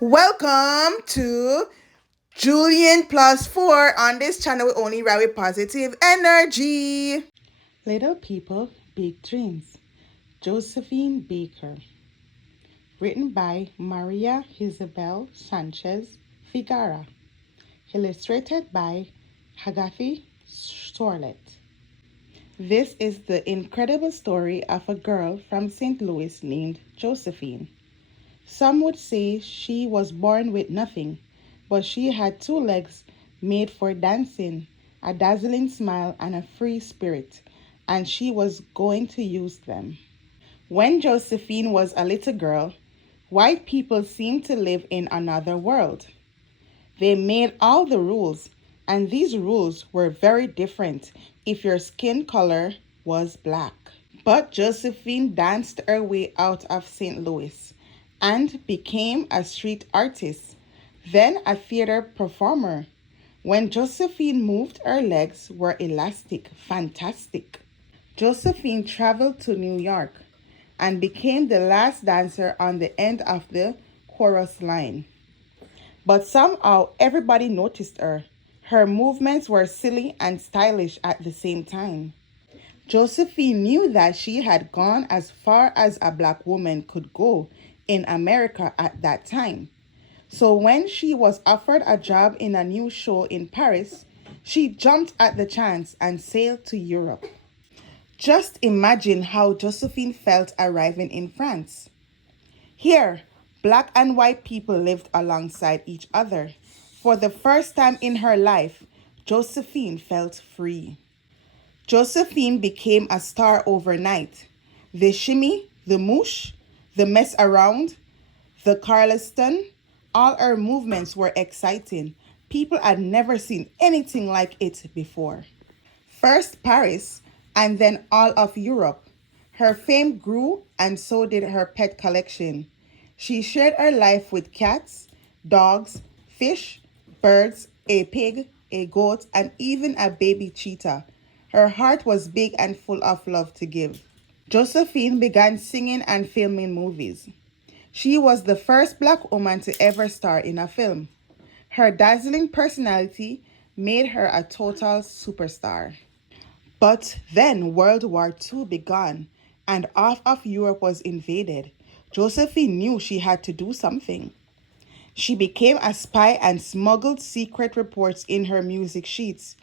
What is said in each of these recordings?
Welcome to Julian Plus Four. On this channel, we only ride with positive energy. Little People, Big Dreams. Josephine Baker. Written by Maria Isabel Sanchez Figara. Illustrated by Hagafi Storlet. This is the incredible story of a girl from St. Louis named Josephine. Some would say she was born with nothing, but she had two legs made for dancing, a dazzling smile, and a free spirit, and she was going to use them. When Josephine was a little girl, white people seemed to live in another world. They made all the rules, and these rules were very different if your skin color was black. But Josephine danced her way out of St. Louis and became a street artist, then a theater performer. When Josephine moved, her legs were elastic, fantastic. Josephine traveled to New York and became the last dancer on the end of the chorus line. But somehow everybody noticed her. Her movements were silly and stylish at the same time. Josephine knew that she had gone as far as a black woman could go in America at that time. So when she was offered a job in a new show in Paris, she jumped at the chance and sailed to Europe. Just imagine how Josephine felt arriving in France. Here, black and white people lived alongside each other. For the first time in her life, Josephine felt free. Josephine became a star overnight. The shimmy, the moosh, the mess around, the Carleston, all her movements were exciting. People had never seen anything like it before. First Paris, and then all of Europe. Her fame grew, and so did her pet collection. She shared her life with cats, dogs, fish, birds, a pig, a goat, and even a baby cheetah. Her heart was big and full of love to give. Josephine began singing and filming movies. She was the first black woman to ever star in a film. Her dazzling personality made her a total superstar. But then World War II began, and half of Europe was invaded. Josephine knew she had to do something. She became a spy and smuggled secret reports in her music sheets.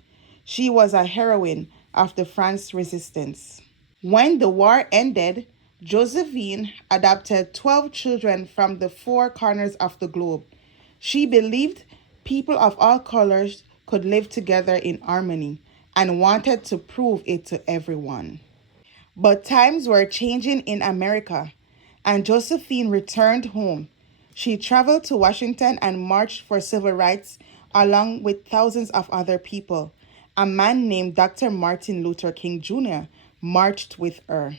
She was a heroine of the France resistance. When the war ended, Josephine adopted 12 children from the four corners of the globe. She believed people of all colors could live together in harmony and wanted to prove it to everyone. But times were changing in America, and Josephine returned home. She traveled to Washington and marched for civil rights along with thousands of other people. A man named Dr. Martin Luther King Jr. marched with her.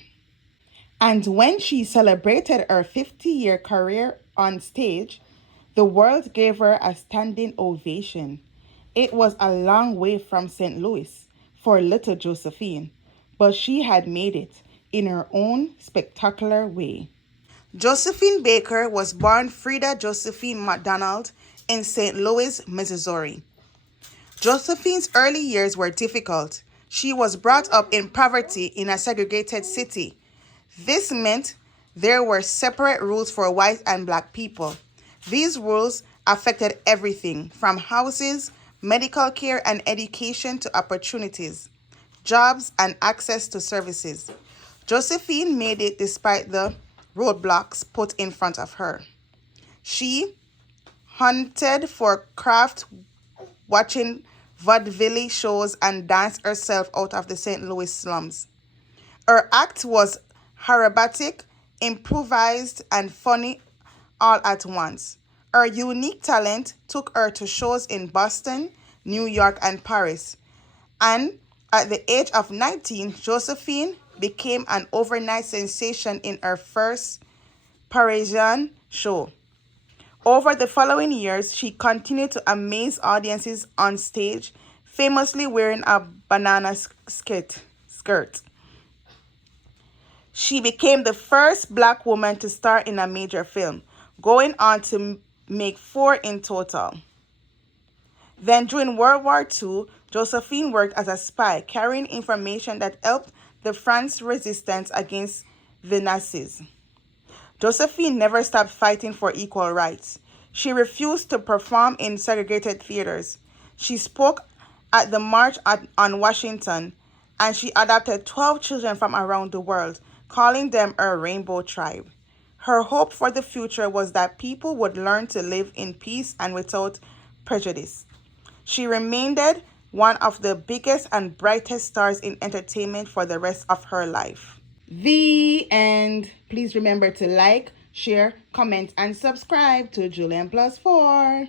And when she celebrated her 50-year career on stage, the world gave her a standing ovation. It was a long way from St. Louis for little Josephine, but she had made it in her own spectacular way. Josephine Baker was born Frida Josephine McDonald in St. Louis, Missouri. Josephine's early years were difficult. She was brought up in poverty in a segregated city. This meant there were separate rules for white and black people. These rules affected everything from houses, medical care, and education to opportunities, jobs, and access to services. Josephine made it despite the roadblocks put in front of her. She hunted for craft, watching vaudeville shows, and danced herself out of the St. Louis slums. Her act was aerobatic, improvised, and funny all at once. Her unique talent took her to shows in Boston, New York, and Paris. And at the age of 19, Josephine became an overnight sensation in her first Parisian show. Over the following years, she continued to amaze audiences on stage, famously wearing a banana skirt. She became the first black woman to star in a major film, going on to make 4 in total. Then during World War II, Josephine worked as a spy, carrying information that helped the French resistance against the Nazis. Josephine never stopped fighting for equal rights. She refused to perform in segregated theaters. She spoke at the March on Washington, and she adopted 12 children from around the world, calling them her Rainbow Tribe. Her hope for the future was that people would learn to live in peace and without prejudice. She remained one of the biggest and brightest stars in entertainment for the rest of her life. The end. Please remember to like, share, comment, and subscribe to Julian Plus Four.